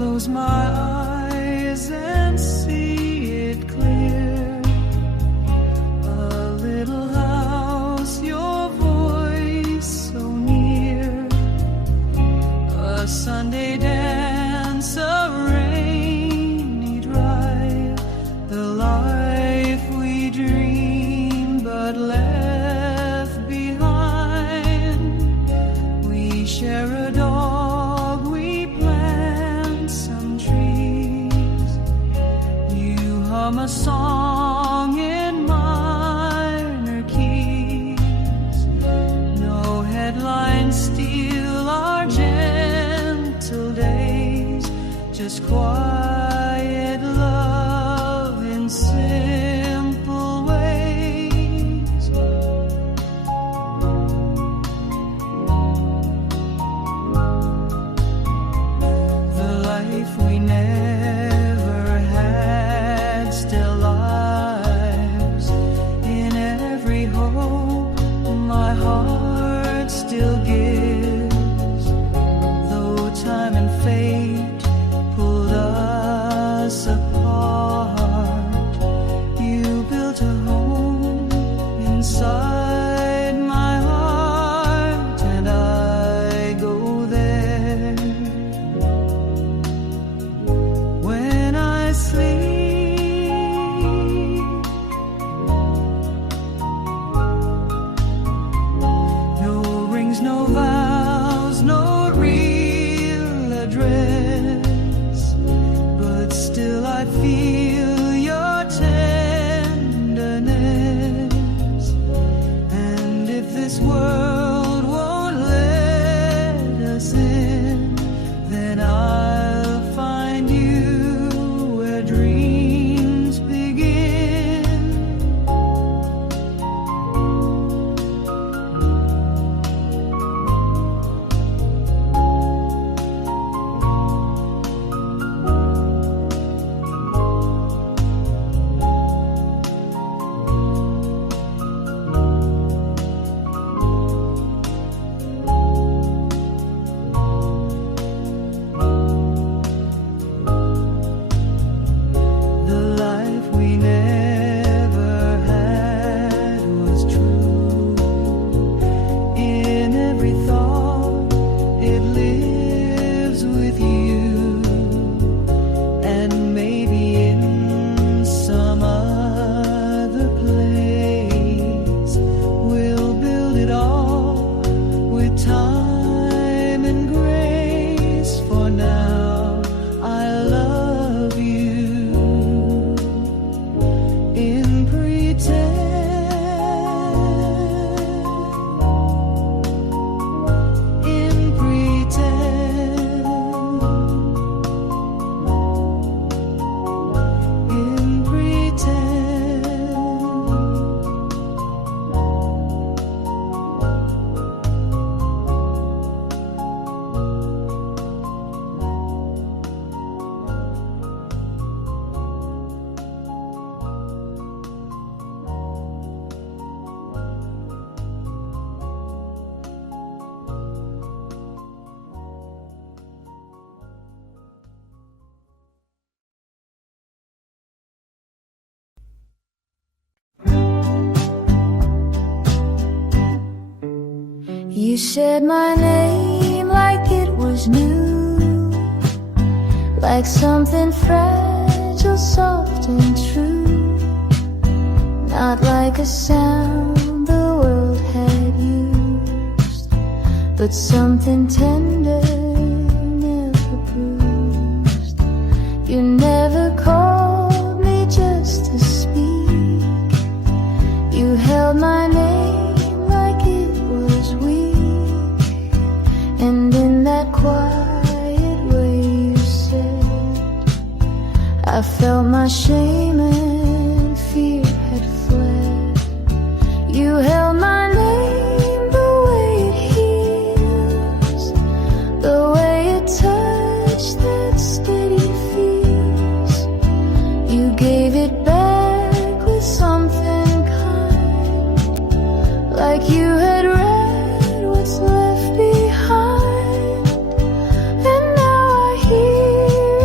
close my eyes and see it clear. A little house, your voice so near. A Sunday dance, a rainy drive. The life we dreamed but left behind. We share a dog, we plant some trees. You hum a song in minor keys. No headlines steal our gentle days. Just quiet love in simple ways. The life we never had still lives in every hope my heart still gives. Though time and fate pulled us apart, you built a home inside my heart, and I go there when I sleep. No rings, no vows, no real address, but still I feel your tenderness. And if this world won't let us in, then I'll find you where dreams begin. The life we never had was true. In every thought, it lives with you. And maybe in some other place, we'll build it all with time and grace. For now, I love you in pretend. In pretend. In pretend. You said my name like it was new, like something fragile, soft and true, not like a sound the world had used, but something tender, never bruised. You never called me just to speak. You held my name like it was weak, and in that quiet way you said, I felt my shame and fear had fled. You held my name the way it heals, the way it touched that steady feels. You gave it back with something kind, like you had read what's left behind. And now I hear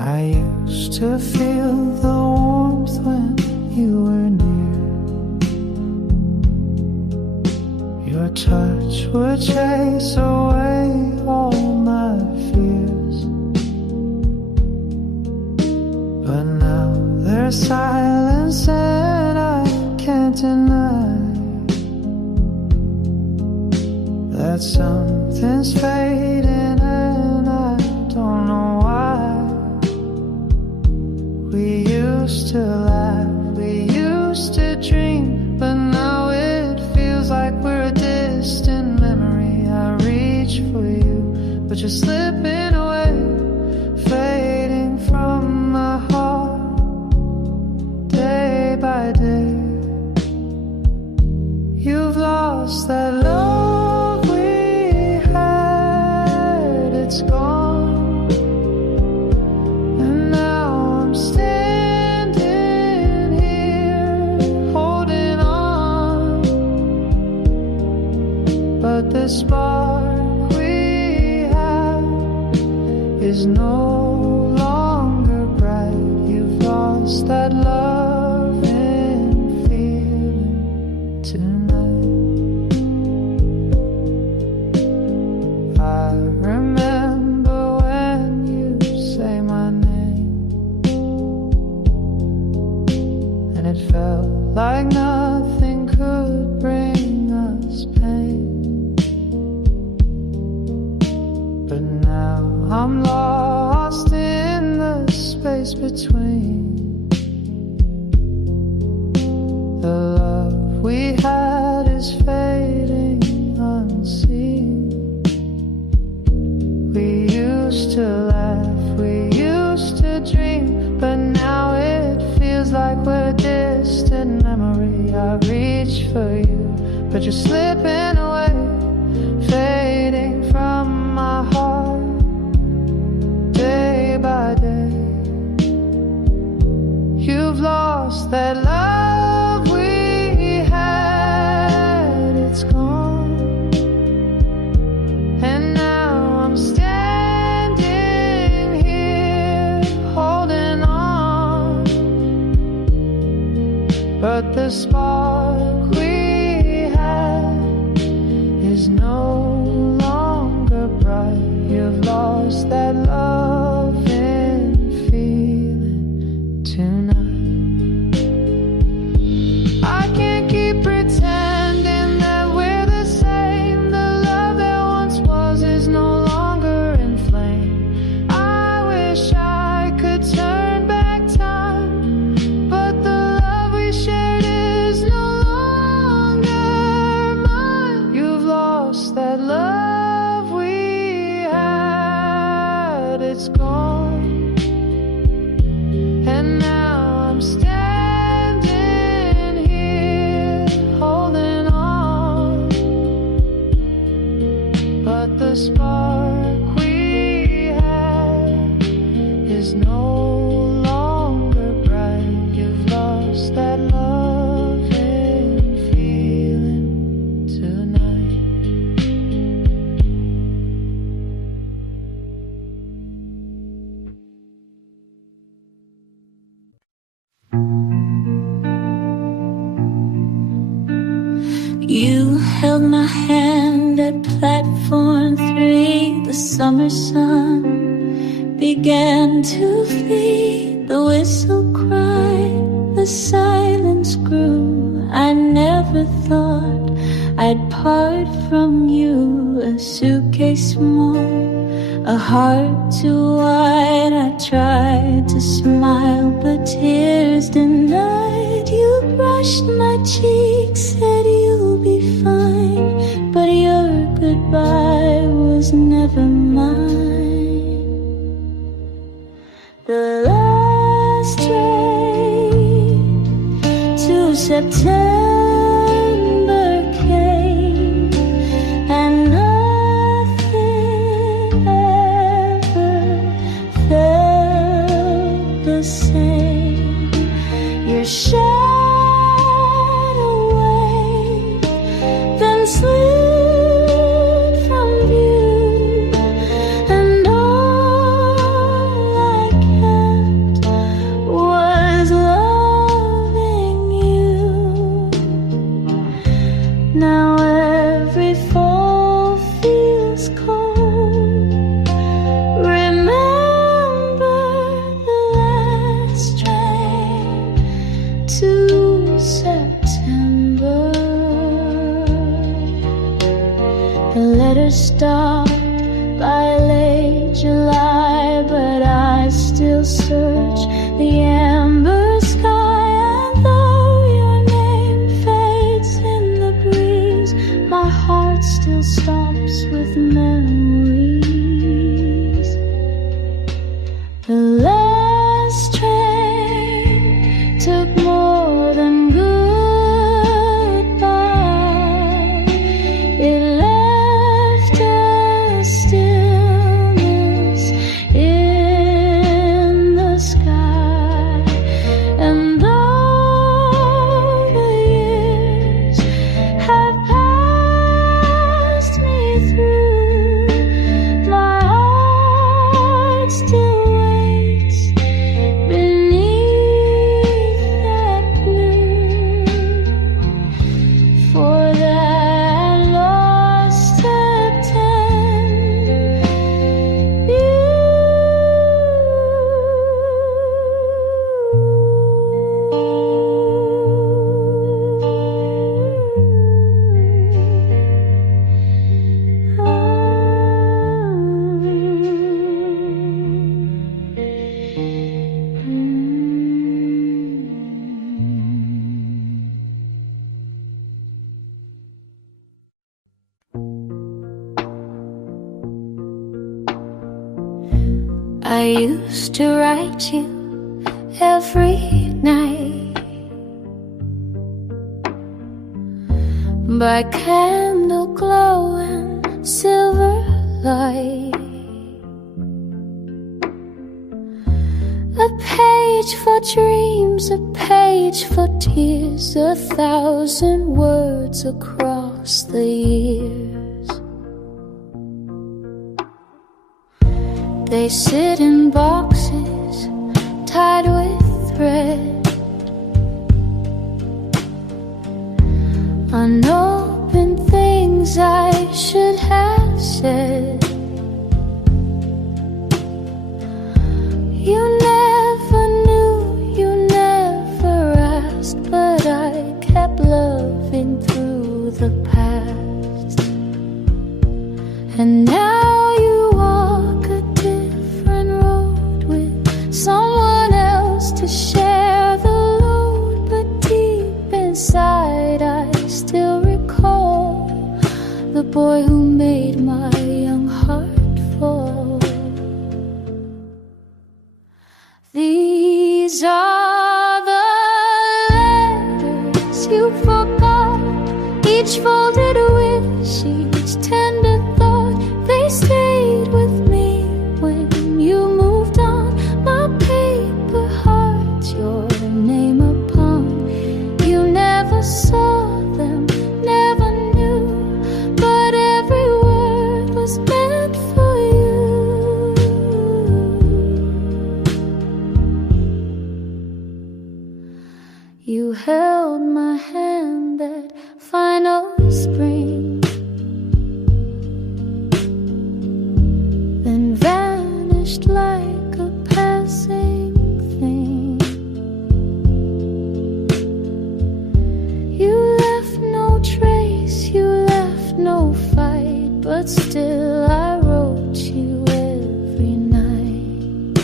I used to feel the warmth when you were near. Your touch would chase away all my fears. But now there's silence and I can't deny that something's fading and I don't know why. We used to laugh, we used to dream, but now it feels like we're a distant memory. I reach for you, but you're slipping away, fading from my heart, day by day. You've lost that love we had, it's gone. And now I'm standing here, holding on. But the spark we have is no longer bright. You've lost that love and feeling tonight. I remember when you say my name, and it felt like nothing could bring us pain. But now I'm lost in the space between. The love we had is fading unseen. We used to laugh, we used to dream, but now it feels like we're a distant memory. I reach for you, but you're slipping away, fading from my heart, day by day. You've lost that love we had, it's gone. And now I'm standing here, holding on. But the spark we had is no longer bright. You've lost that love and feeling tonight. I can't keep pretending that we're the same. The love that once was is no longer in flame. I wish I could turn back time, but the love we shared is no longer mine. You've lost that love we had, it's gone. And now I'm standing here, holding on. But the spark we had is no longer bright. You've lost that love and feeling tonight. You held my hand at platform 3. The summer sun began to flee. The whistle cried, the silence grew. I never thought I'd part from you. A suitcase small, a heart too wide. I tried to smile, but tears denied. You brushed my cheek, said you'll be fine, but your goodbye was never mine. The last train to September came, and nothing ever felt the same. Your shadow waved, then slid from view. still search the amber sky, and though your name fades in the breeze, my heart still stops with memories. The last train took more than goodbye. It left a stillness in the sky, and though the years have passed me through, my heart still waits beneath that blue for that lost September. I used to write you every night by candle glow and silver light. A page for dreams, a page for tears, 1,000 words across the years. They sit in boxes tied with thread, unopened things I should have said. You never knew, you never asked, but I kept loving through the past. And now you walk a different road with someone else to share the load, but deep inside I still recall the boy who made my young heart fall. These are the letters you forgot, each folded wish, each tender thought. They stayed with me when you moved on. My paper heart, your name upon. You never saw them, never knew, but every word was meant for you. You held my hand that final spring, then vanished like a passing thing. You left no trace, you left no fight, but still I wrote you every night.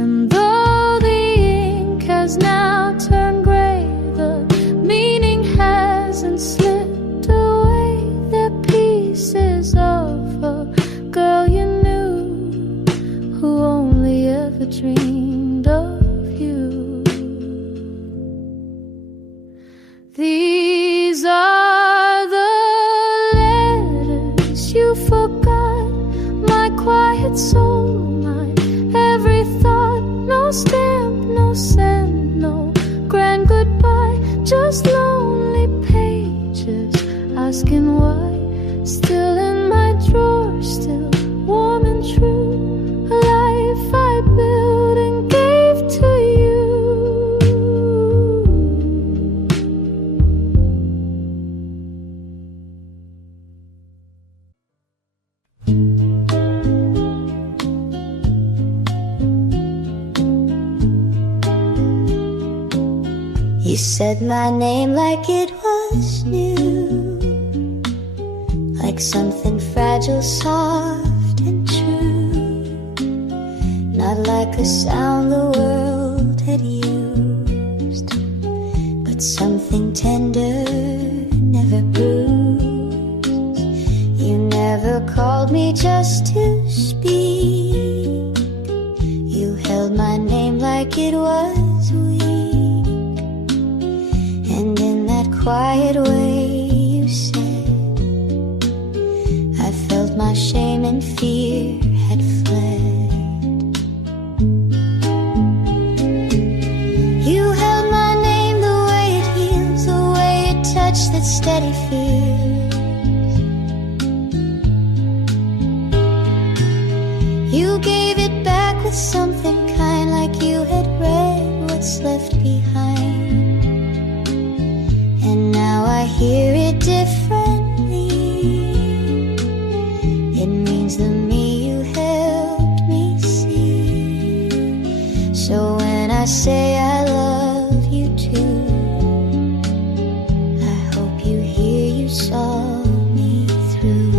And though the ink has now turned gray, the meaning hasn't slipped away. They're pieces of a girl you knew, who only ever dreamed of you. These are the letters you forgot, my quiet soul, my every thought. No stamp, no send, no grand goodbye, just lonely pages asking why. Still in my drawer, still warm and true, a life I built and gave to you. You said my name like it was new, like something fragile, soft and true. not like a sound the world had used, but something tender, never bruised. You never called me just to speak. You held my name like it was weak, and in that quiet way you said, I felt my shame and fear had fled. You held my name the way it heals, the way it touched that steady fears. You gave it back with something kind, like you had read what's left behind. And now I hear it differently. It means the me you helped me see. So when I say I love you too, I hope you hear you saw me through.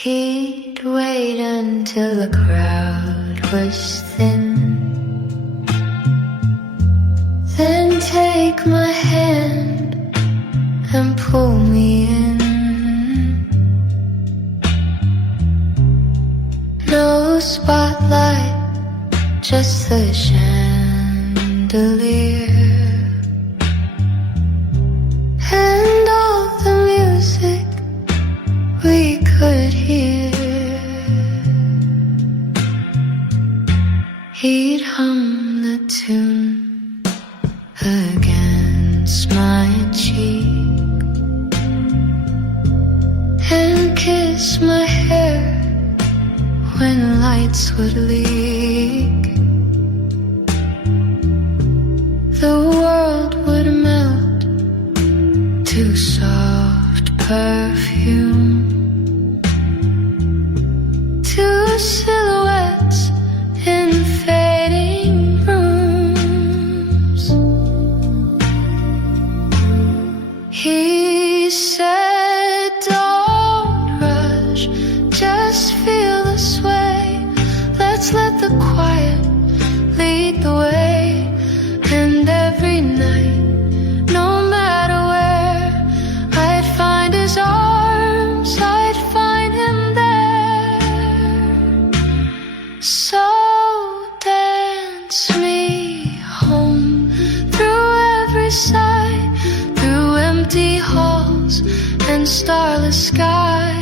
He'd wait until the crowd was thin, then take my hand and pull me in. No spotlight, just the chandelier, and all the music we could hear. He'd hum the tune against my cheek and kiss my hair when lights would leak. The world would melt to soft perfume, two silhouettes in fading rooms. He said, don't rush, just feel this way. Let's let the quiet lead the way. And every night, no matter where, I'd find his arms, I'd find him there. So dance me home through every sigh, through empty halls and starless sky.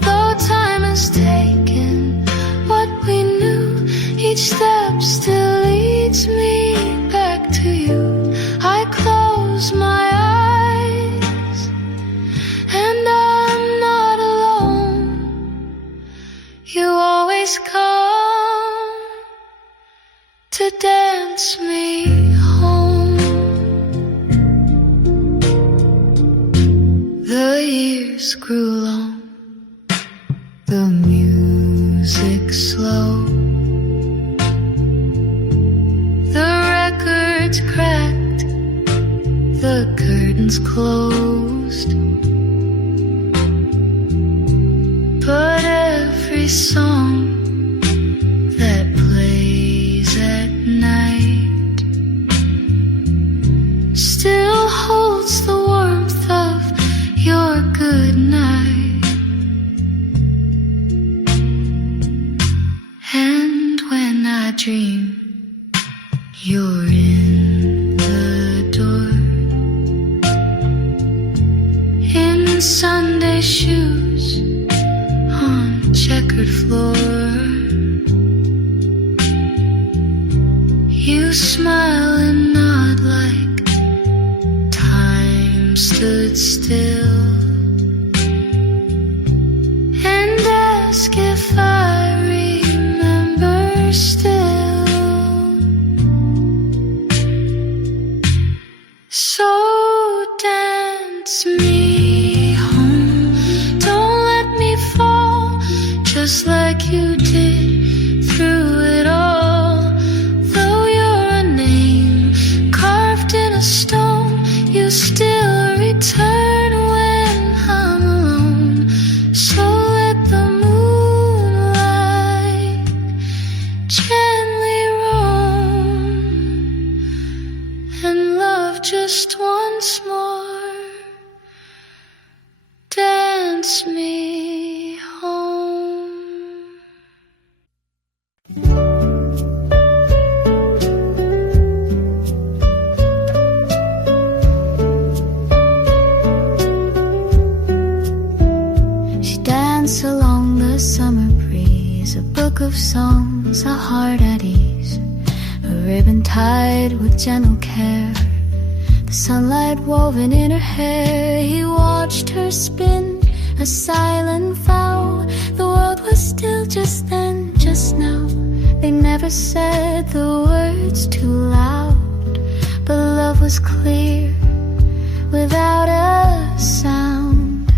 Though time has taken what we knew, each step still leads me back to you. I close my eyes and I'm not alone. You always come to dance me home. The years grew long, the music slow, the records cracked, the curtains closed. But every song that plays at night still holds the warmth of your good night. And when I dream you're in the door, in Sunday shoes on checkered floor, smile and nod like time stood still, and ask if I remember still. So dance me home, don't let me fall, just like you did through it all. Though you're a name carved in a stone, you still return when I'm alone. So let the moonlight gently roam, and love just once more. Dance me home. She danced along the summer breeze, a book of songs, a heart at ease, a ribbon tied with gentle care, the sunlight woven in her hair. He watched her spin, a silent vow. The world was still just then, just now. They never said the words too loud, but love was clear without a sound.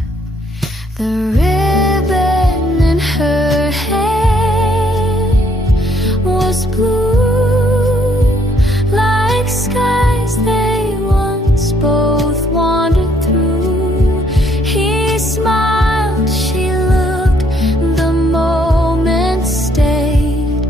The ribbon in her hair was blue, like skies they once both wandered through. He smiled, she looked, the moment stayed,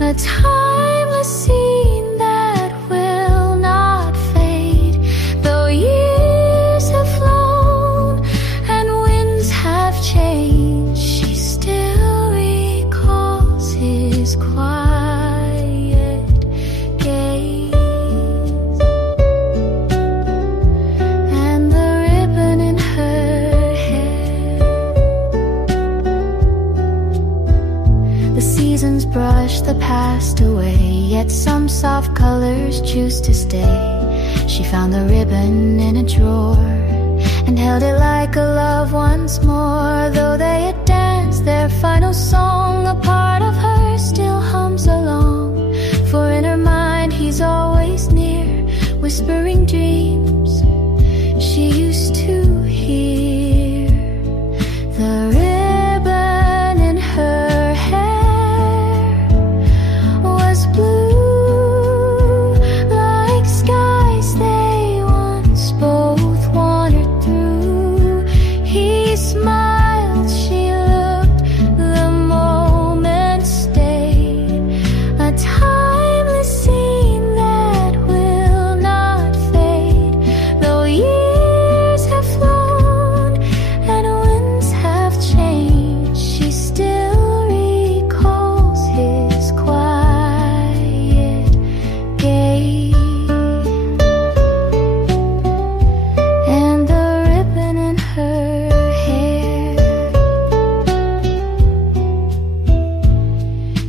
a timeless scene that will not fade. Though years have flown and winds have changed, she still recalls his quiet gaze. And the ribbon in her hair. The seasons brush the past away, yet some soft colors choose to stay. She found the ribbon in a drawer and held it like a love once more. Though they had danced their final song, a part of her still hums along. For in her mind he's always near, whispering dreams she used to hear. The ribbon in her hair was blue, like skies they once both wandered through. He smiled, she looked, the moment stayed, a timeless scene that will not fade. Though years have flown and winds have changed, she still recalls his quiet gaze. And the ribbon in her hair,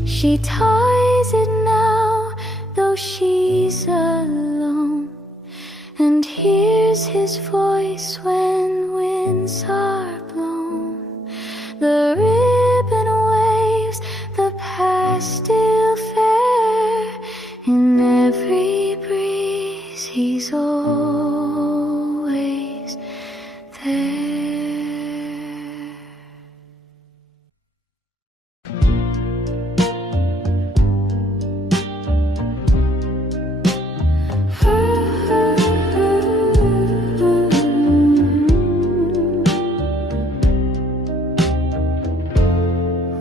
she ties it now, though she's alone, and hears his voice when winds are blown. The ribbon waves, the past still fair, in every breeze he's always there.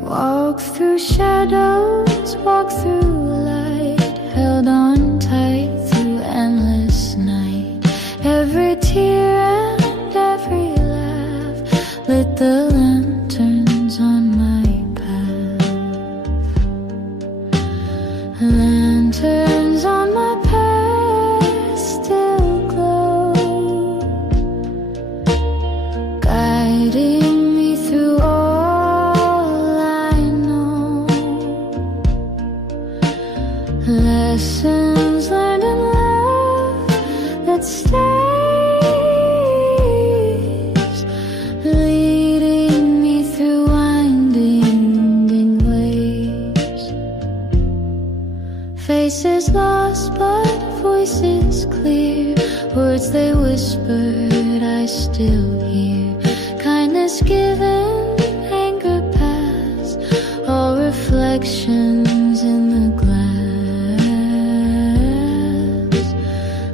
Walk through shadows, walk through light, held on tight through endless night. Every tear and every laugh lit the lanterns on my path. Lanterns on my path still glow, guiding me through all I know. Lessons learned in love that stays, leading me through winding ways. Faces lost but voices clear, words they whispered I still hear. Kindness given, anger past, all reflections in the glass.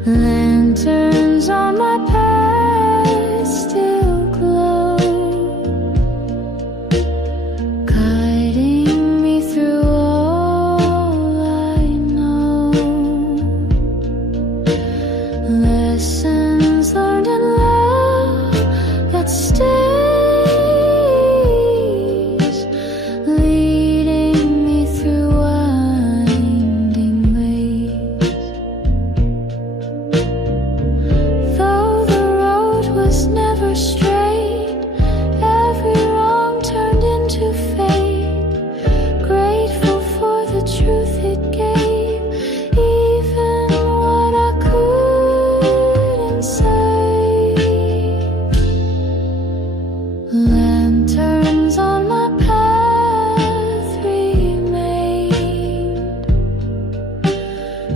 Lanterns on my path still glow, guiding me through all I know. Lessons learned in love that stays, leading me through winding ways. Though the road was never straight, every wrong turned into fate. Grateful for the truth it gave, even what I couldn't say. Lanterns on my path remained,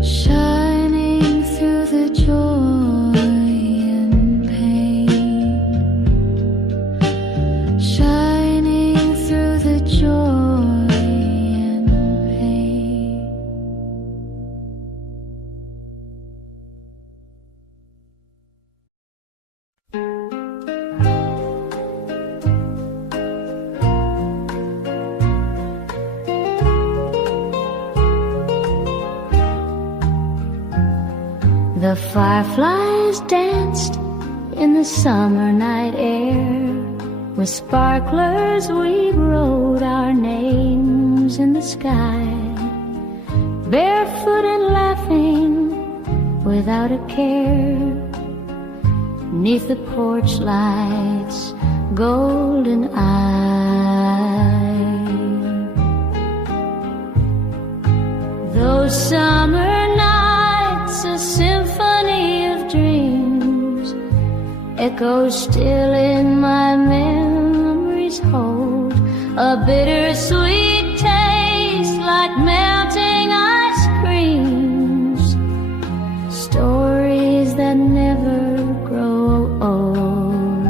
shining through the joy and pain, shining through the joy and pain. The fireflies danced in the summer night air. With sparklers we wrote our names in the sky. Barefoot and laughing without a care, 'neath the porch lights golden eye. Those summer nights, a symphony of dreams, echoes still in my memories hold. A bittersweet taste like melting ice creams, stories that never grow old.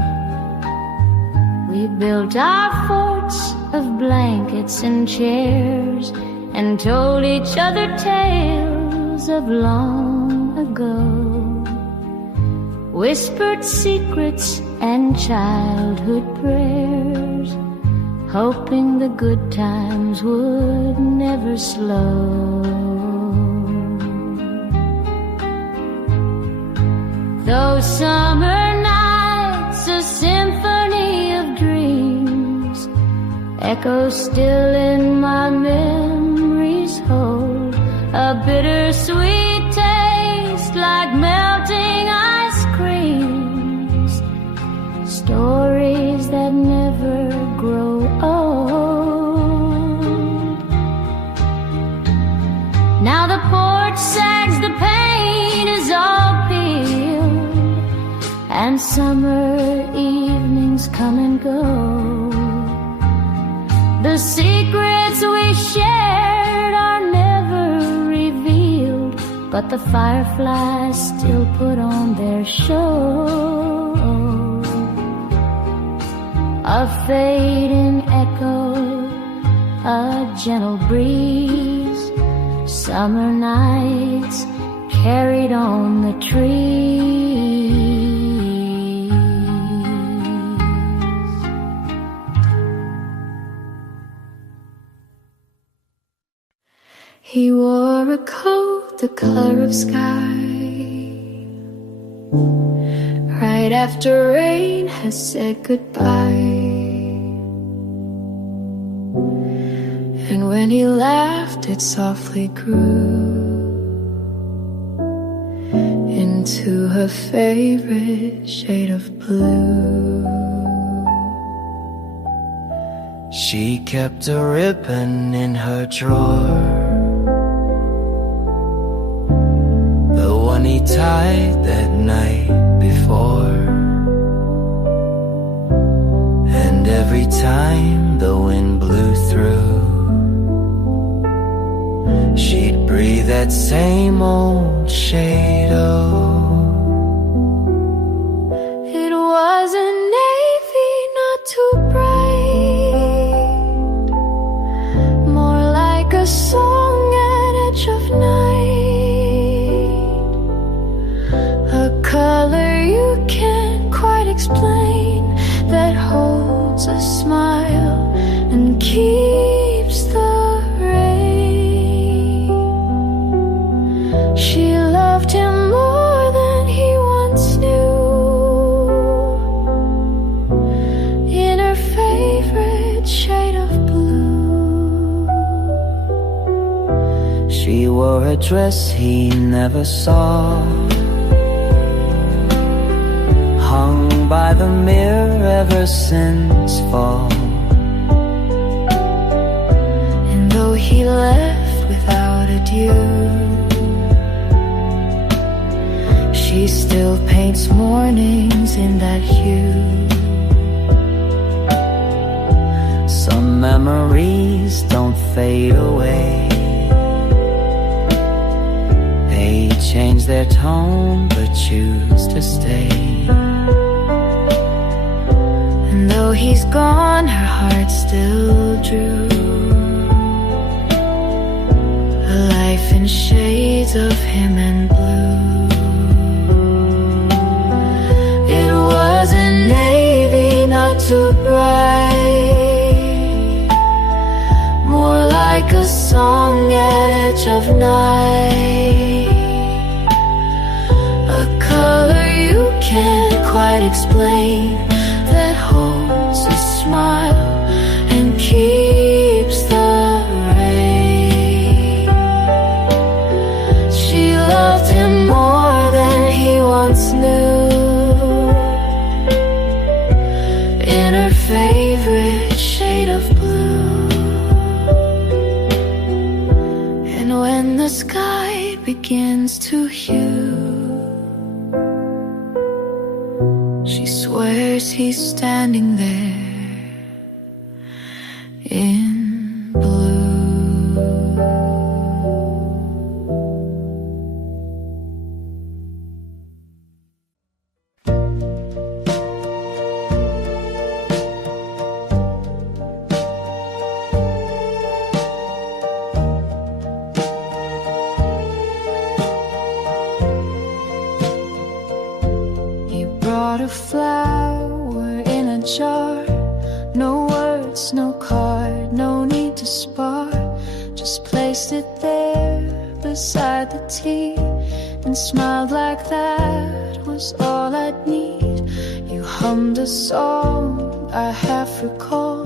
We built our forts of blankets and chairs, and told each other tales of long ago. Whispered secrets and childhood prayers, hoping the good times would never slow. Those summer nights, a symphony of dreams, echoes still in my memories hold. A bittersweet taste like melting ice creams, stories that never grow old. Now the porch sags, the paint is all peeled, and summer evenings come and go. The secrets we shared are never revealed, but the fireflies still put on their show. A fading echo, a gentle breeze, summer nights carried on the trees. He wore a coat the color of sky, right after rain has said goodbye. And when he laughed, it softly grew into her favorite shade of blue. She kept a ribbon in her drawer tight that night before, and every time the wind blew through, she'd breathe that same old shade of. It wasn't navy, not too bright, more like a song at edge of night, a color you can't quite explain, that holds a smile and keeps the rain. She loved him more than he once knew, in her favorite shade of blue. She wore a dress he never saw, hung by the mirror ever since fall. And though he left without adieu, she still paints mornings in that hue. Some memories don't fade away, they change their tone but choose to stay. And though he's gone, her heart still drew a life in shades of him and blue. It wasn't navy, not too bright, more like a song at edge of night, a color you can't quite explain, that holds a smile and keeps the rain. She loved him more than he once knew, in her favorite shade of blue. And when the sky begins to hue, she swears he's standing there in blue. Brought a flower in a jar, no words, no card, no need to spar, just placed it there beside the tea and smiled like that was all I'd need. You hummed a song I half recall,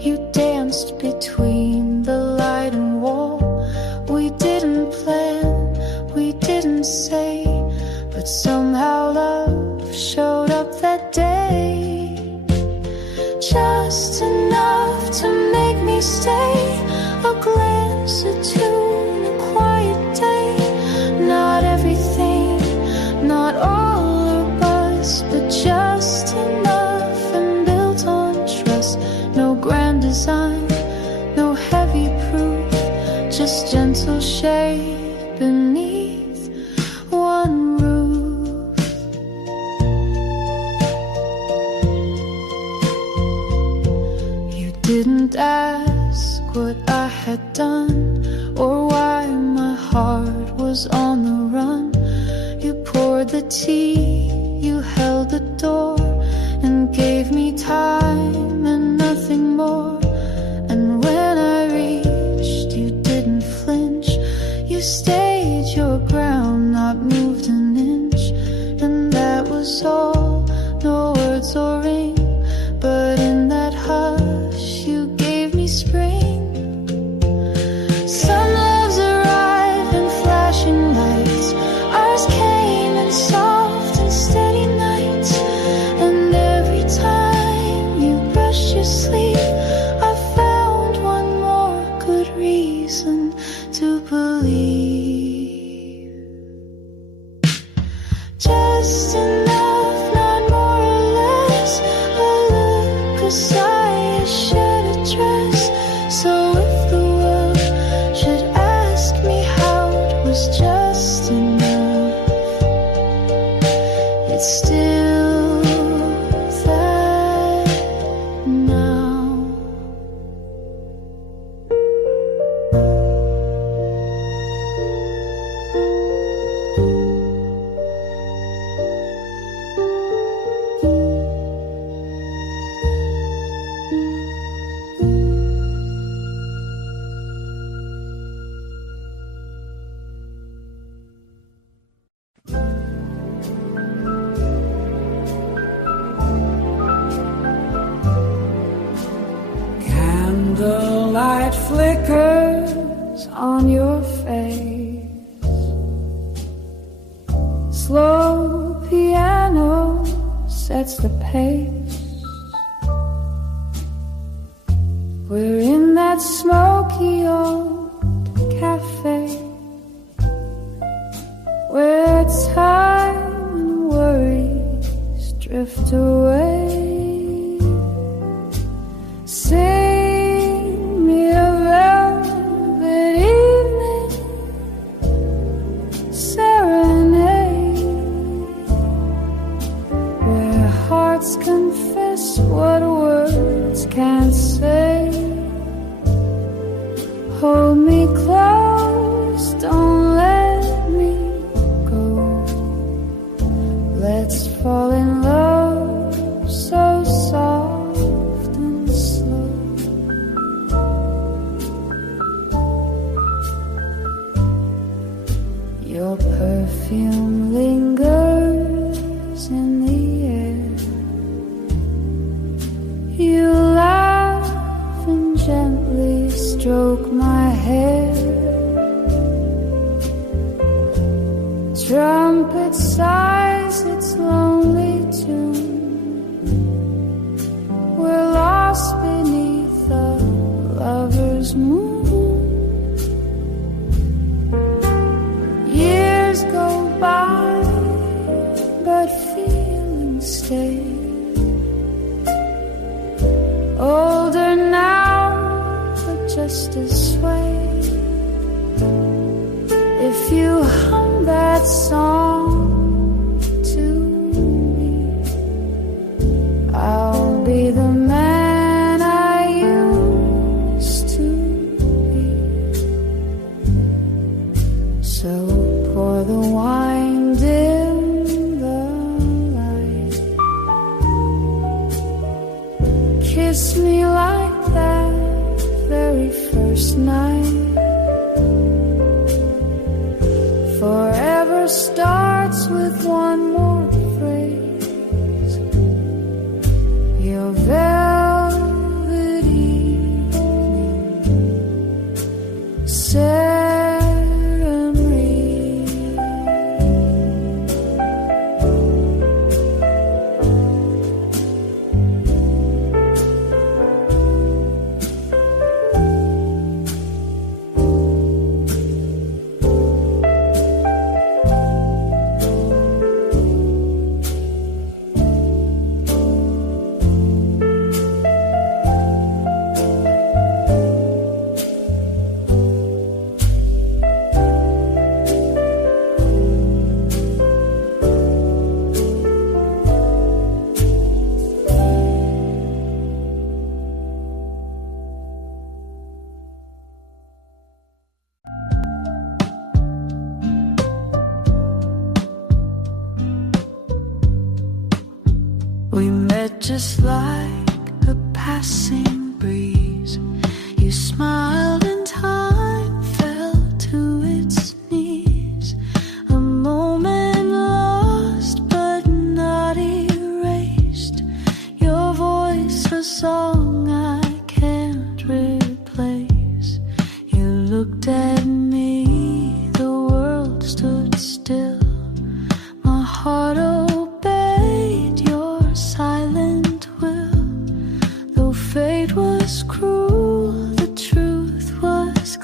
you danced between the light and wall. We didn't plan, we didn't say, but somehow love showed up that day, just enough to make me stay. A glance, a tune, a quiet day. Not everything, not all or buzz, but just enough and built on trust. No grand design, no heavy proof, just gentle shade beneath one roof. You didn't ask what I had done or why my heart was on the run. You poured the tea, you held the door and gave me time and nothing more. And when I reached, you didn't flinch, you stayed your ground, not moved an inch. And that was all, no words or ring, but in that hush you gave me spring. Some loves arrive in flashing lights, ours came in soft and steady nights. And every time you brushed your sleeve, I found one more good reason to believe. was just enough. It's still that now. Candlelight flickers on your face. Slow piano sets the pace. We're in that smoky old cafe where time and worries drift away. Sing me a velvet evening serenade where hearts confess what words can't say. Hold me close, don't let me go. Let's fall in love so soft and slow. Your perfume lingers in the air. You laugh and gently stroke my hair. Trumpet sighs its lonely tune. We're lost beneath a lover's moon. Years go by, but feelings stay. Older now, but just as sway. If you hum that song to me, I'll be the man I used to be. So pour the wine, dim the light. Kiss me like that very first night. Forever starts with one more phrase. Your velvet evening serenade. We met just like a passing breeze. You smiled and time fell to its knees. A moment lost but not erased. Your voice a song I can't replace. You looked at me, the world stood still. My heart obeyed your silent will. Though fate was cruel, the truth was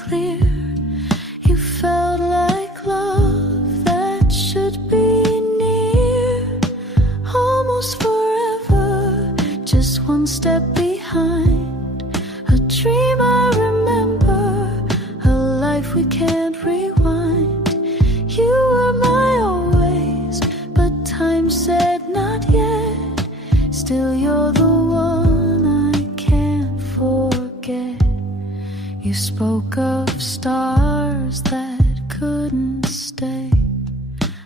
couldn't stay,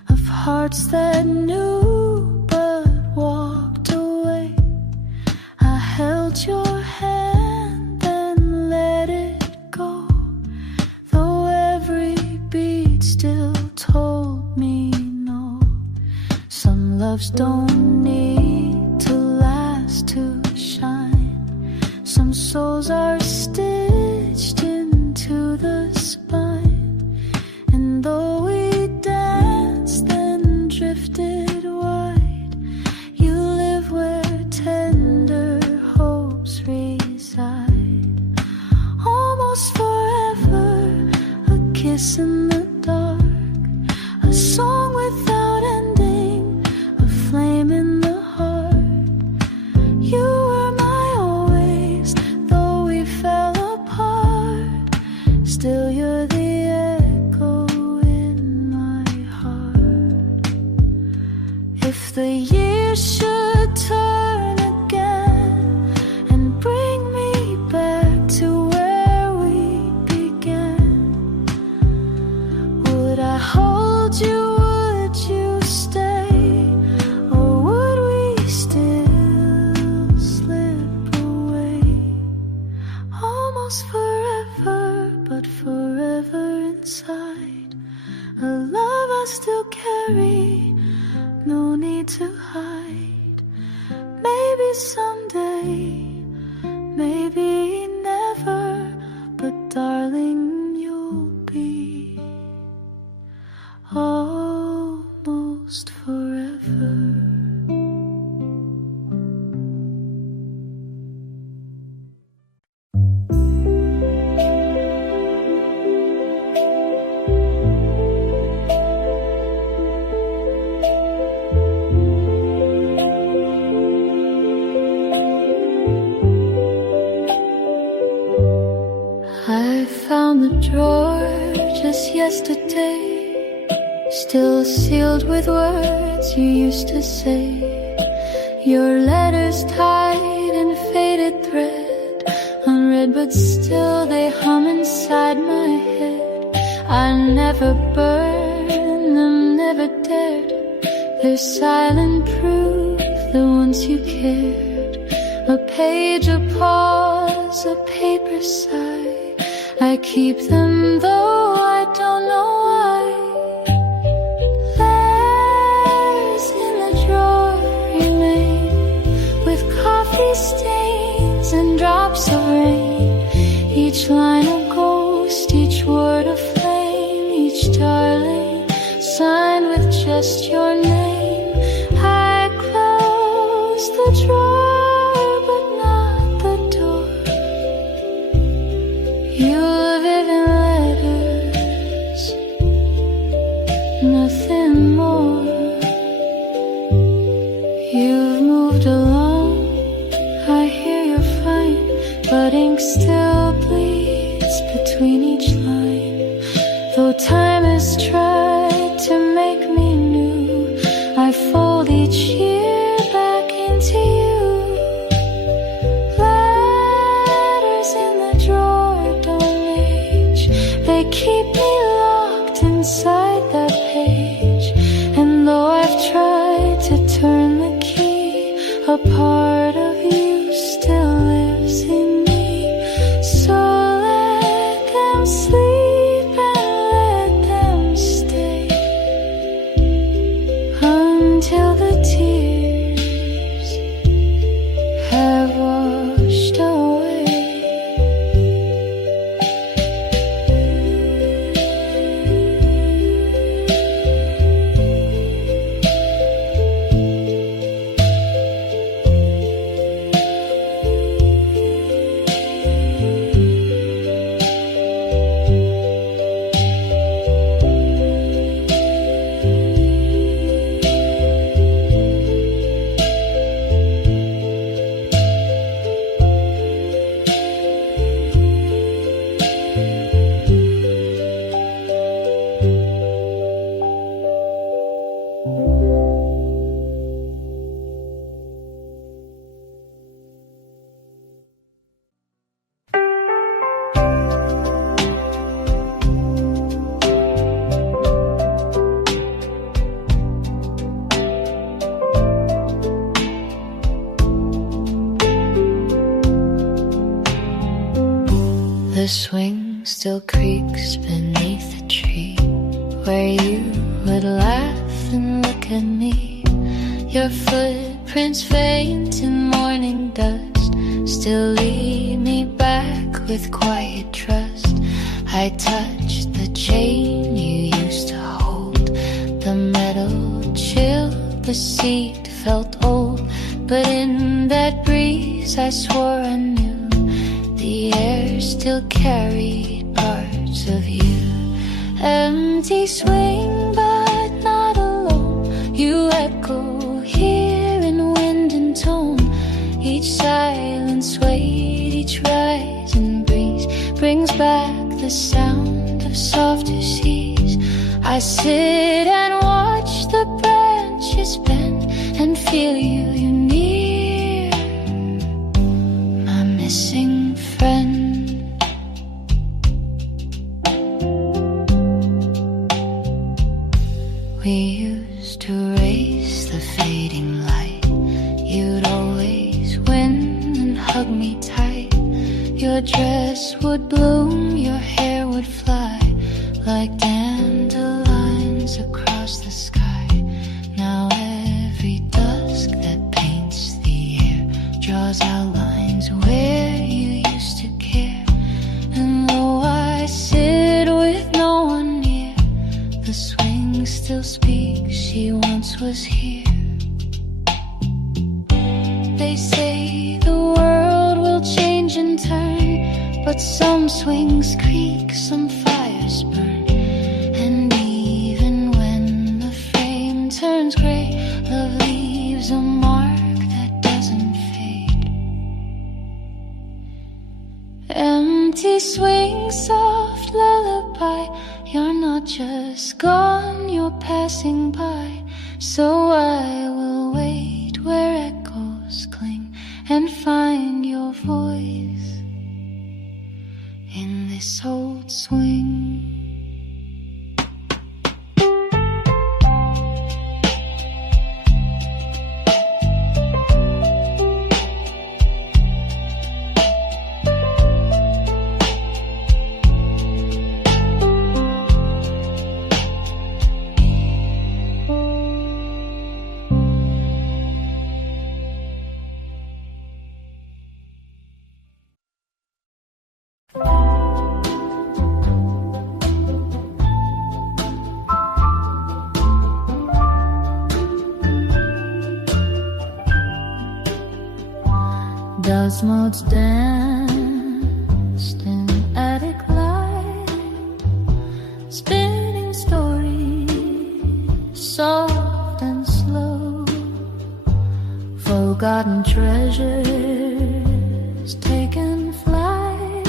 of hearts that knew but walked away. I held your hand and let it go, though every beat still told me no. Some loves don't need to last to shine. Some souls are stitched into the spine. And though we danced then drifted wide, you live where tender hopes reside. Almost forever, a kiss in the dark, a song without ending, a flame in the heart. You were my always, though we fell apart. Still you're the echo in my heart. If the years should turn again and bring me back to where we began, would I hold you, would you stay, or would we still slip away? Almost forever, but forever inside, a love I still carry, no need to hide. Maybe someday, maybe never, but darling, you'll be almost forever. I found the drawer just yesterday, still sealed with words you used to say. Your letters tied in faded thread, unread but still they hum inside my head. I never burned them, never dared. They're silent proof that once you cared. A page, a pause, a paper sigh, I keep them though I don't know why. Letters in the drawer remain, with coffee stains and drops of rain. Each line a ghost, each word a flame, each darling signed with just your name. I close the drawer but not the door. You live in letters, nothing more. You've moved along, I hear you're fine, but ink still bleeds between each line. Though time has tried to make me new, I fold each year back into you. Letters in the drawer don't age, they keep me locked inside that page. And though I've tried to turn the key, a part of you still lives in me. So let them sleep and let them stay until the tears have washed away. swing still creaks beneath the tree where you would laugh and look at me. Your footprints faint in morning dust still lead me back with quiet trust. I touch the chain you used to hold. The metal chilled, the seat felt old, but in that breeze I swore I knew the air still carried parts of you. Empty swing but not alone, you echo here in wind and tone. Each silence wait, each rising breeze brings back the sound of softer seas. I sit and watch the branches bend and feel you near, my missing friend. We used to race the fading light. You'd always win and hug me tight. Your dress would bloom, your hair would fly like dandelions across the sky. Now every dusk that paints the air draws outlines where you used to care. And though I sit with no one near, the swing still speaks, she once was here. They say the world will change and turn, but some swings creak, some fires burn. And even when the frame turns gray, love leaves a mark that doesn't fade. Empty swing, soft lullaby, you're not just gone, you're passing by. So I will wait where echoes cling and find your voice in this old swing. Dust motes danced in attic light, spinning stories soft and slow. Forgotten treasures taken flight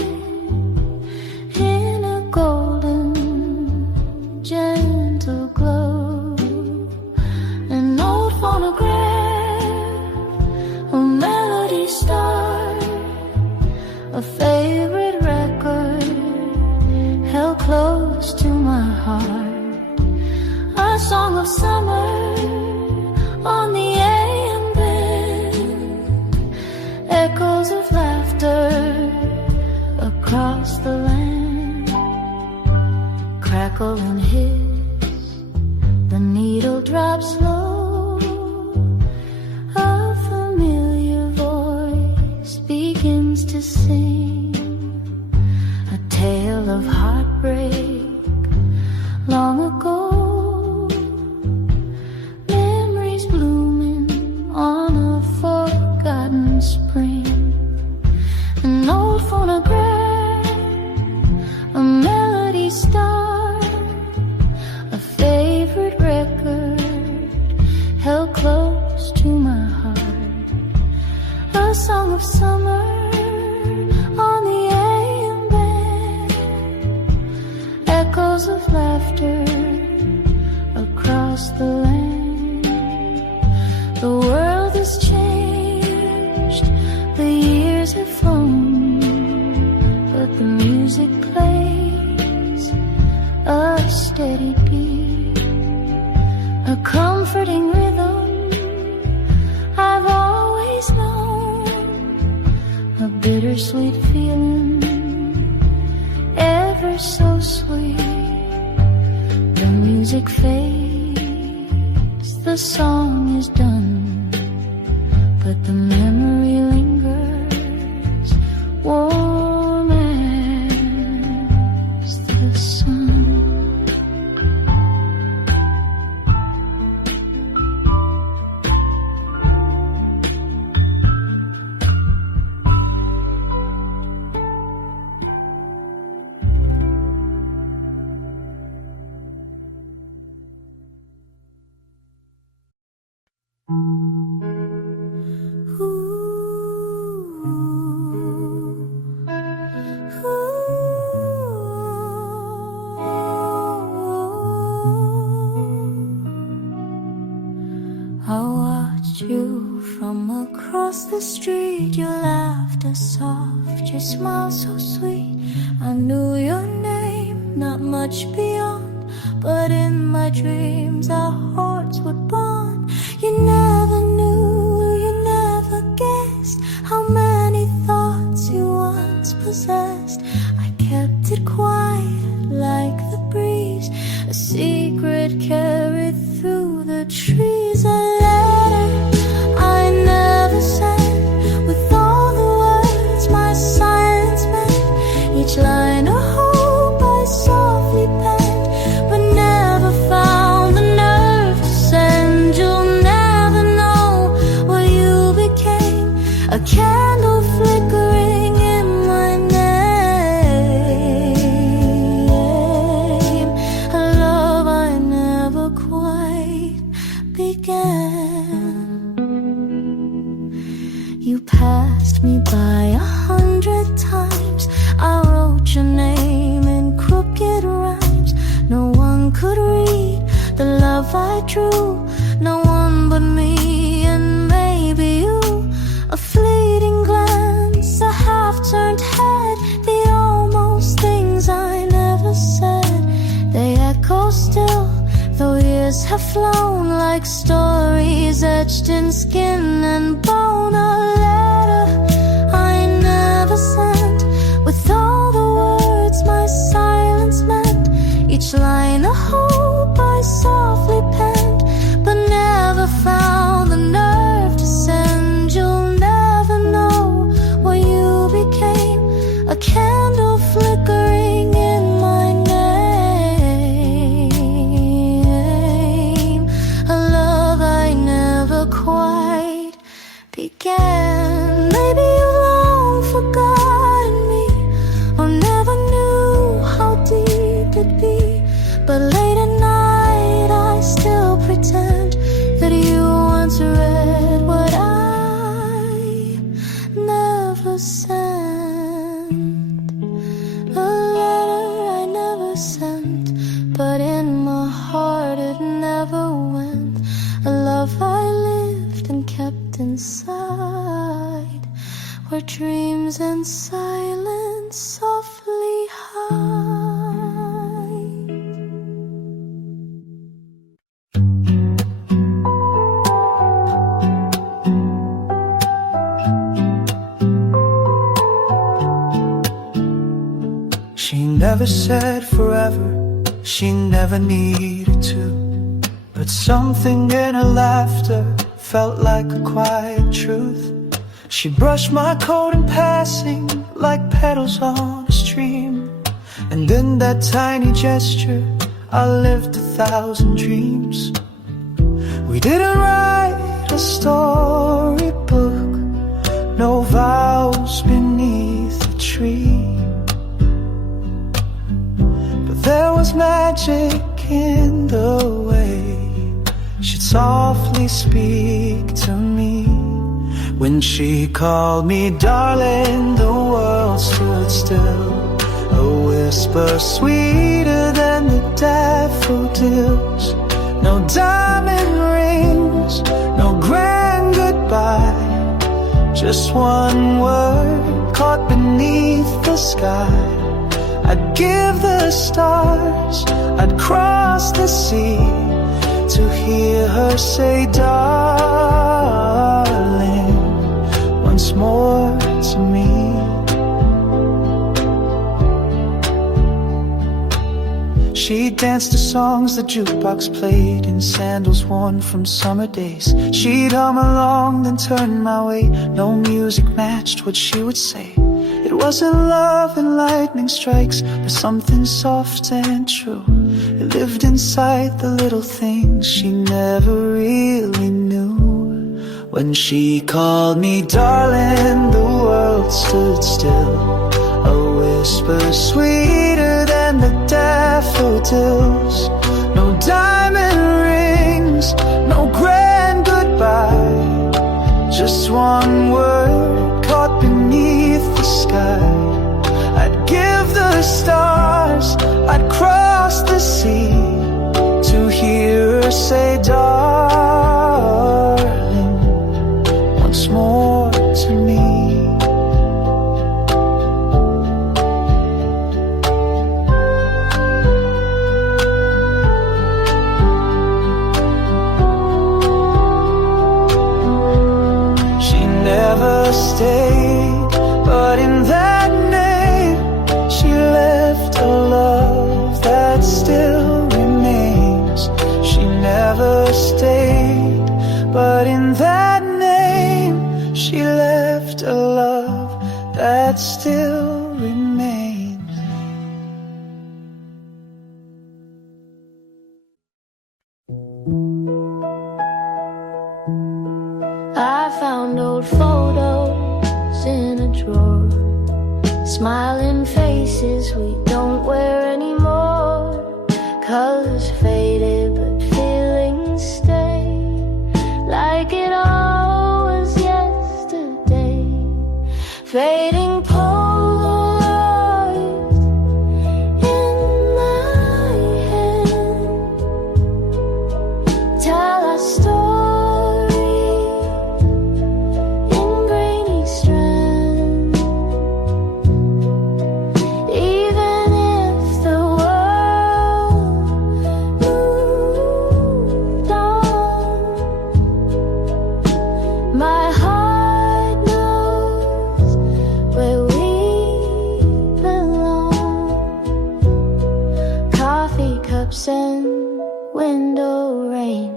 in a golden gentle glow. An old phonograph, a melody start, a favorite record held close to my heart. A song of summer on the AM band, echoes of laughter across the land. Crackle and hiss, the needle drops low. A familiar voice begins to sing a tale of heartbreak long ago. Memories blooming on a forgotten spring. An old phonograph, a melody start, a favorite record held close to my heart. A song of summer on the AM band, echoes of laughter across the land. The world has changed, the years have flown, but the music plays a steady beat, a comforting rhythm I've always known, a bittersweet feeling music fades, the song is done, but the memory lingers, warm as the sun. I watched you from across the street. Your laughter soft, your smile so sweet. I knew your name, not much beyond, but in my dreams our hearts would bond. You never knew, you never guessed how many thoughts you once possessed. I kept it quiet like the breeze, a secret carried through the trees. A letter I never sent, with all the words my silence meant. Each line a hope I softly penned, but never found the nerve to send. You'll never know what you became, a candle flickering in my name, a love I never quite began. You passed me by 100 times. I wrote your name in crooked rhymes. No one could read the love I drew, no one but me and maybe you. A fleeting glance, a half-turned head, the almost things I never said. They echo still, though years have flown, like stories etched in skin and bone. A letter I never sent, with all the words my silence meant. Each line a hope I softly penned, but never found the nerve to send. You'll never know what you became, a candle flickering in my name, a love I never quite began. Maybe you've long forgotten me, or never knew how deep it'd be, but late at night I still pretend that you once read what I never sent. A letter I never sent, but in my heart it never went. A love I lived and kept inside, where dreams and silence softly hide. She never said forever, she never needed to, but something in her laughter felt like a quiet truth. She brushed my coat in passing like petals on a stream, and in that tiny gesture I lived 1,000 dreams. We didn't write a storybook, no vows beneath a tree, but there was magic in the way she'd softly speak to me. When she called me darling, the world stood still, a whisper sweeter than the daffodils. No diamond rings, no grand goodbye, just one word caught beneath the sky. I'd give the stars, I'd cross the sea, to hear her say darling once more to me. She danced to songs the jukebox played in sandals worn from summer days. She'd hum along, then turn my way. No music matched what she would say. It wasn't love and lightning strikes, but something soft and true. It lived inside the little things she never really knew. When she called me darling, the world stood still. A whisper sweeter than the daffodils. No diamond rings, no grand goodbye. Just one word caught beneath the sky. I'd give the stars, I'd cross the sea to hear her say darling once more to me. She never stayed, but in that name she left a love that still remains. She never stayed, but in that name she left a love that still remains. I found old photos in a drawer, smiling faces we don't wear anymore. Colors faded but feelings stay, like it all was yesterday. Fading Polaroids in my hand tell our story in grainy strands. Even if the world moved on, my heart knows where we belong. Coffee cups and window rain,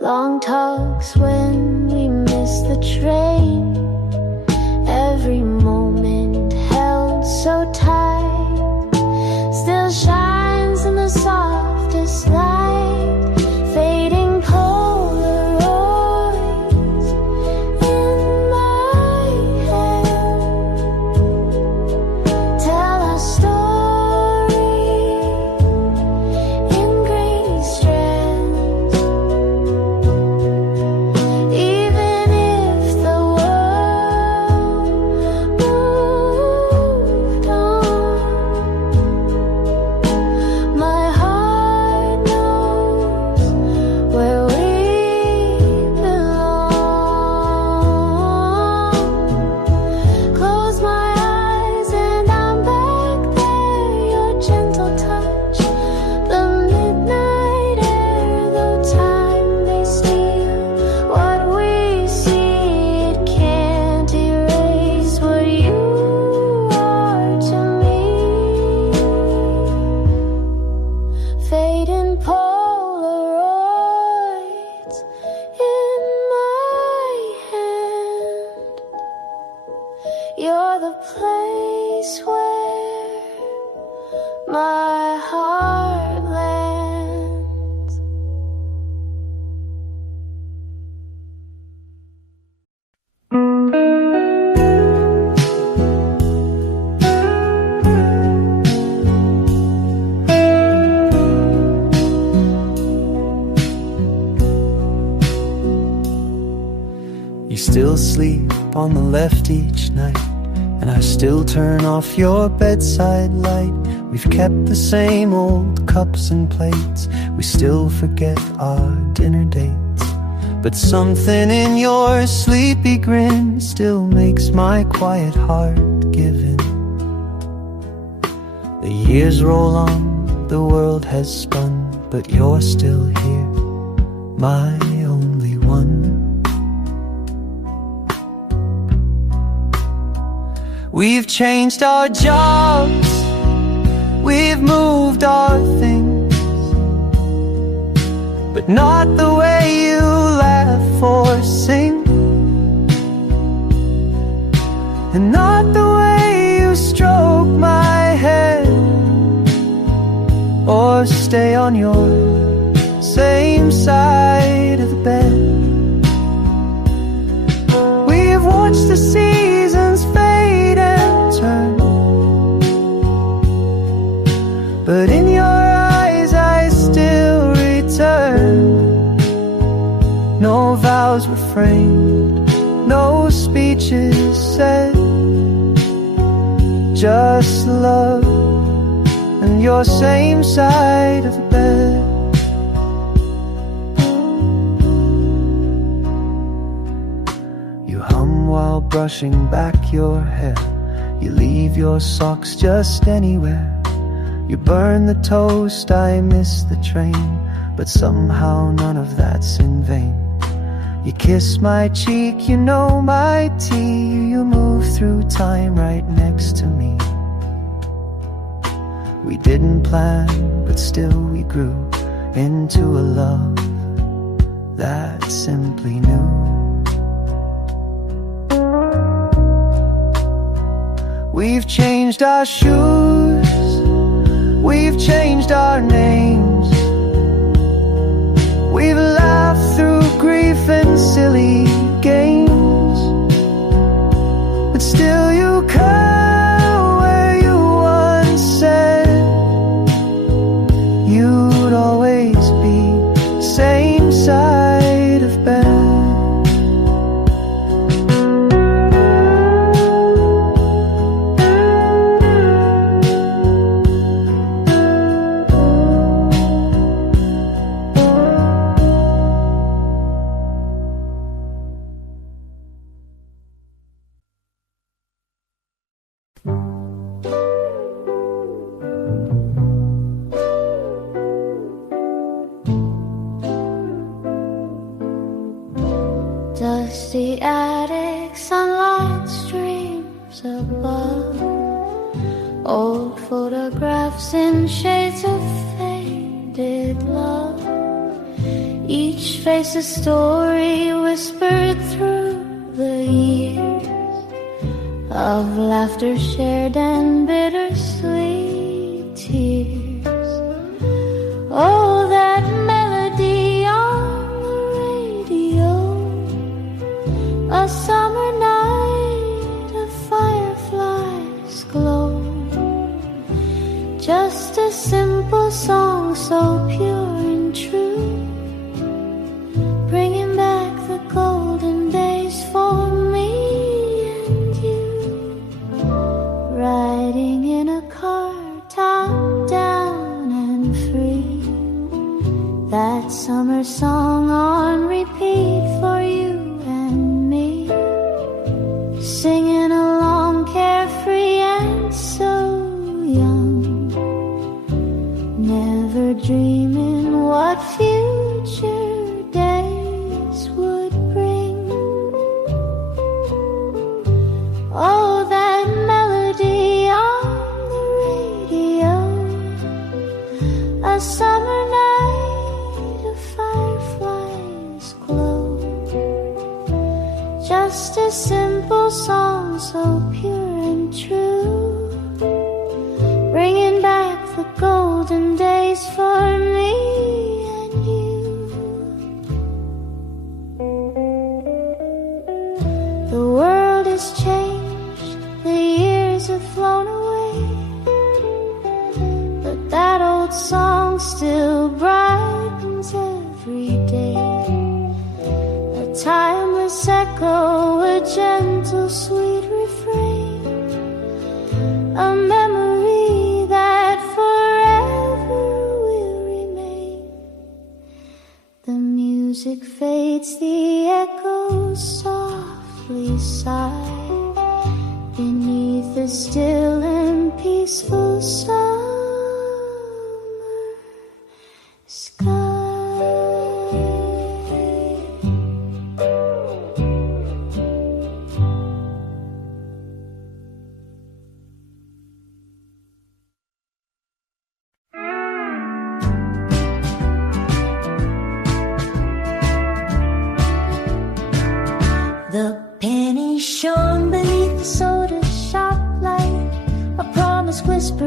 long talks when we miss the train. Every moment held so tight still shines in the softest light. Fading Polaroids in my hand tell our story in grainy strands. Even if the world moved on, my heart knows where we belong. Close my eyes and I'm back there, your gentle touch, the midnight air, though time may steal what we see, it can't erase what you are to me. Fading Polaroids in my hand, you're the place where my heart lands. You still sleep on the left each night, and I still turn off your bedside light. We've kept the same old cups and plates, we still forget our dinner dates. But something in your sleepy grin still makes my quiet heart give in. The years roll on, the world has spun, but you're still here, my only one. We've changed our jobs, we've moved our things, not the way you laugh or sing, and not the way you stroke my head, or stay on your same side of the bed. We've watched the seasons fade and turn, but in your eyes I still return. No vows were framed, no speeches said, just love and your same side of the bed. You hum while brushing back your hair, you leave your socks just anywhere. You burn the toast, I miss the train, but somehow none of that's in vain. You kiss my cheek, you know my tea, you move through time right next to me. We didn't plan, but still we grew into a love that simply knew. We've changed our shoes, we've changed our names, we've laughed through grief and silly games, but still you come where you once said you'd always be same side of bed. Dusty attic, sunlight streams above, old photographs in shades of faded love. Each face a story whispered through the years, of laughter shared and bittersweet tears. Oh, that melody on the radio, a summer night, of fireflies glow. Just a simple song, so pure and true, bringing back the golden days for me and you. Riding in a car, top down and free, that summer song on repeat for you and me, singing along carefree and so young, never dreaming what future days would bring. Oh, that melody on the radio, a summer night, of fireflies glow. Just a simple song, so pure and true, bringing back the golden days for me and you. The world has changed, the years have flown away, but that old song still brightens every day. A timeless echo, a gentle sweet refrain, a memory that forever will remain. The music fades, the echoes softly sigh beneath the still and peaceful summer sky.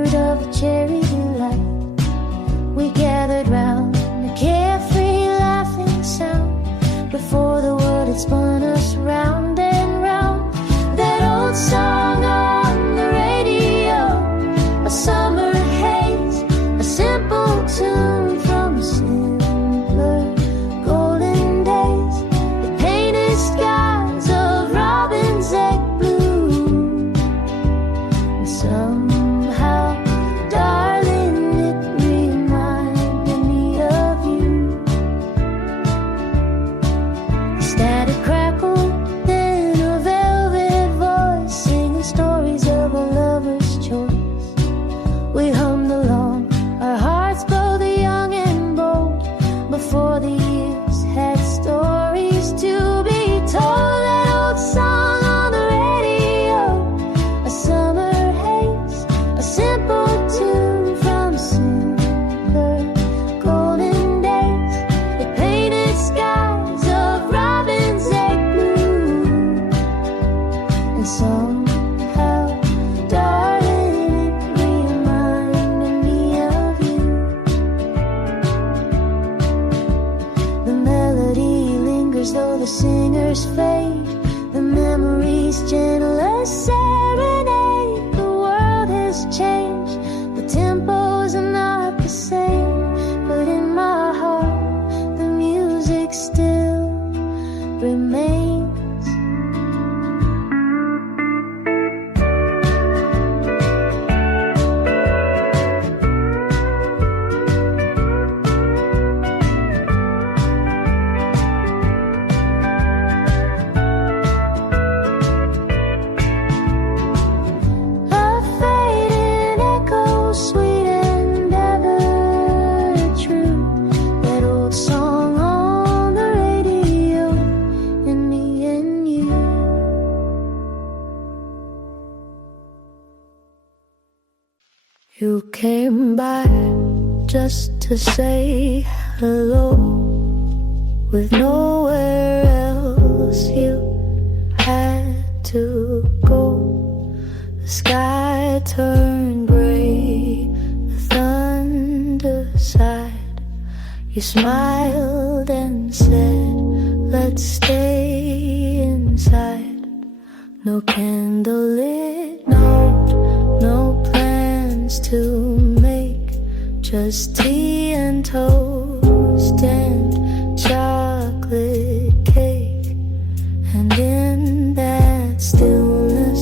pursuit of a cherry delight. We gathered round the carefree laughing sound before the world had spun us round and round. That old song on the radio, a summer haze, a simple tune from a simpler golden days. The painted skies of robin's egg blue, and somehow, darling, it reminded me of you. The static crackled, then a velvet voice singing stories of a lover's choice. We hummed along, our hearts both young and bold, before the years had stories to be told. That old song on the radio, a summer haze, a simple tune from simpler golden days. It painted skies of robin's egg blue, and somehow, darling, it reminded me of you. The melody lingers though the singers fade. The memories gentle as serenade. The world has changed, the tempos are not the same, but in my heart the music still remains. A fading echo, sweet and ever true. That old song on the radio, and me and you. You came by just to say hello, with nowhere else you had to go. The sky turned gray, the thunder sighed. You smiled and said, let's stay inside. No candlelit note, no plans to make, just tea and toast and chocolate cake. And in that stillness,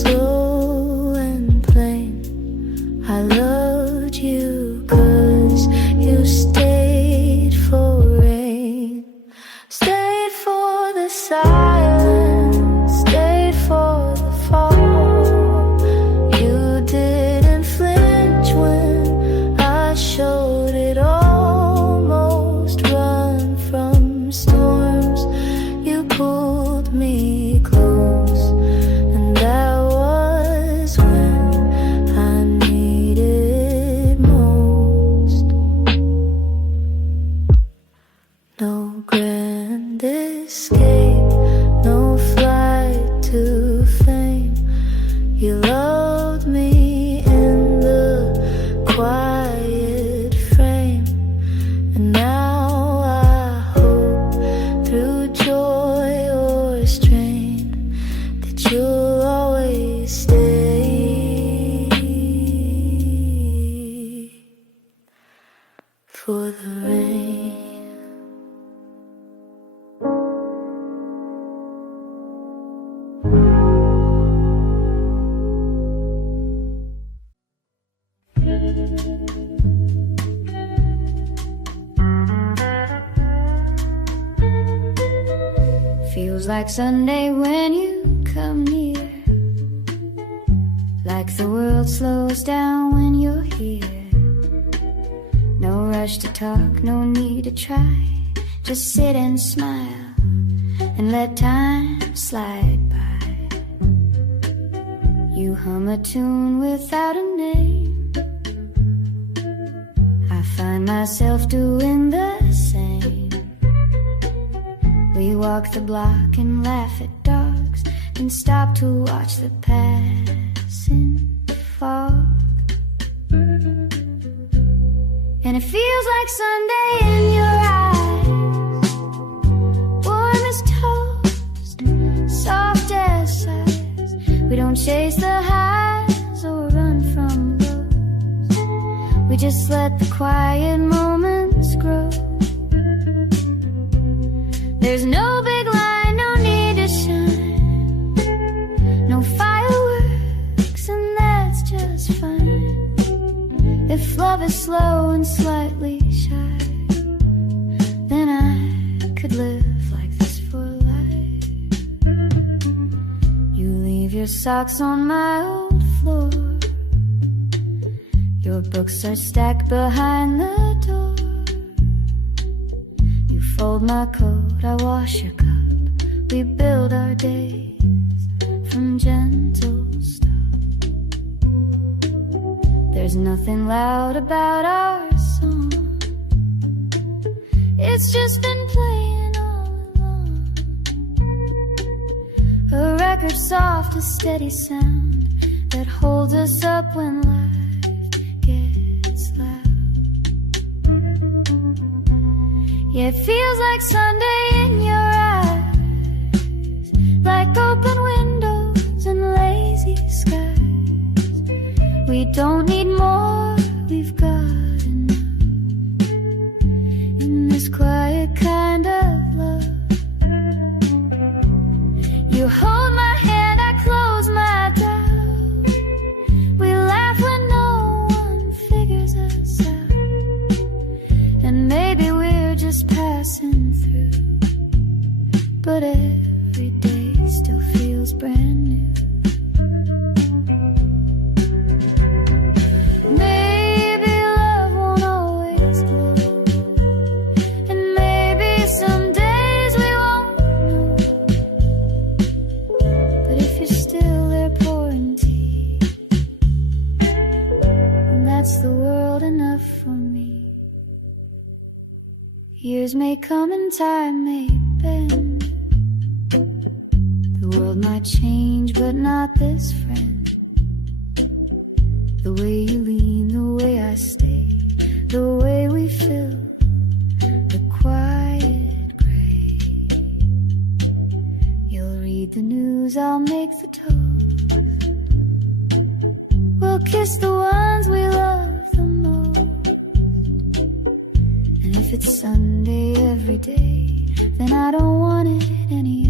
slow and plain, I loved you 'cause you stayed for rain, stayed for the silence, stayed for the fall. You didn't flinch when I showed it, almost run from storms. You pulled me close, and that was when I needed most. No grand escape, no flight to fame. You loved me in the quiet frame, and now I hope through joy or strain that you'll always stay for the rain. Feels like Sunday when you come near, like the world slows down when you're here. No rush to talk, no need to try, just sit and smile and let time slide by. You hum a tune without a name, I find myself doing the same. We walk the block and laugh at dogs, and stop to watch the passing fog. it feels like Sunday in your eyes, warm as toast, soft as sighs. We don't chase the highs or run from lows, we just let the quiet moments grow. There's no big line, no need to shine, no fireworks, and that's just fine. If love is slow and slightly shy, then I could live like this for life. You leave your socks on my old floor, your books are stacked behind the door. You fold my coat, I wash your cup, we build our days from gentle stuff. There's nothing loud about our song, it's just been playing all along. A record soft, a steady sound that holds us up when life gets loud. Yeah, it feels like Sunday in your eyes, like open windows and lazy skies. We don't need more, we've got enough in this quiet kind of love. You hold my hand, I close my doubt, we laugh when no one figures us out, and maybe we're just passing through, but every day still feels brand new. Maybe love won't always glow, and maybe some days we won't know, but if you're still there pouring tea, then that's the world enough for me. Years may come and time may bend, the world might change but not this friend. The way you lean, the way I stay, the way we fill the quiet gray. You'll read the news, I'll make the toast, we'll kiss the ones we love the most. And if it's Sunday every day, then I don't want it any